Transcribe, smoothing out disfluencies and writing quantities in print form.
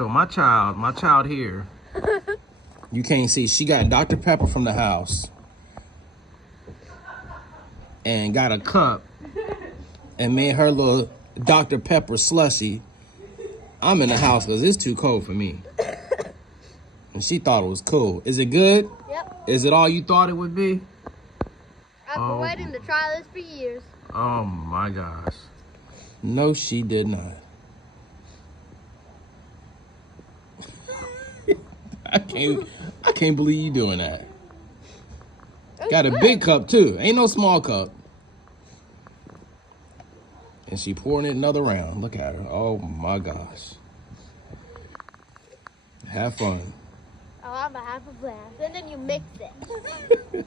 So my child here, you can't see, she got Dr. Pepper from the house and got a cup and made her little Dr. Pepper slushy. I'm in the house because it's too cold for me. And she thought it was cool. Is it good? Yep. Is it all you thought it would be? I've been waiting to try this for years. Oh my gosh. No, she did not. I can't believe you doing that. Got a big cup too. Ain't no small cup. And she pouring it another round. Look at her. Oh my gosh. Have fun. Oh, I'm gonna have a blast. And then you mix it.